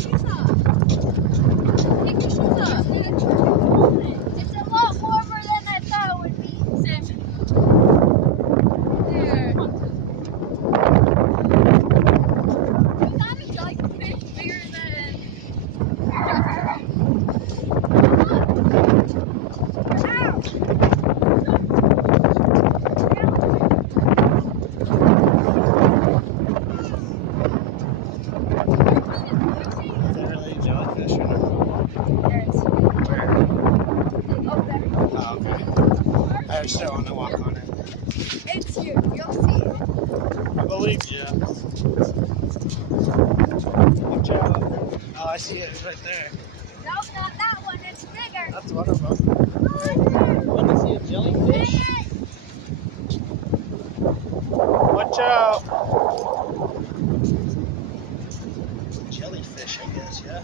shoes off. Take your shoes off. It's a lot warmer than I thought it would be. Sit. There. You got a jellyfish bigger than... Ow! Jellyfish or no? There is. Where? Over there. Oh, okay. I just don't want to walk on it. It's you. You'll see it. I believe you. Watch out. Oh, I see it. It's right there. No, not that one. It's bigger. That's one of them. Oh, Want to see a jellyfish? Watch out. Jellyfish, I guess, yeah.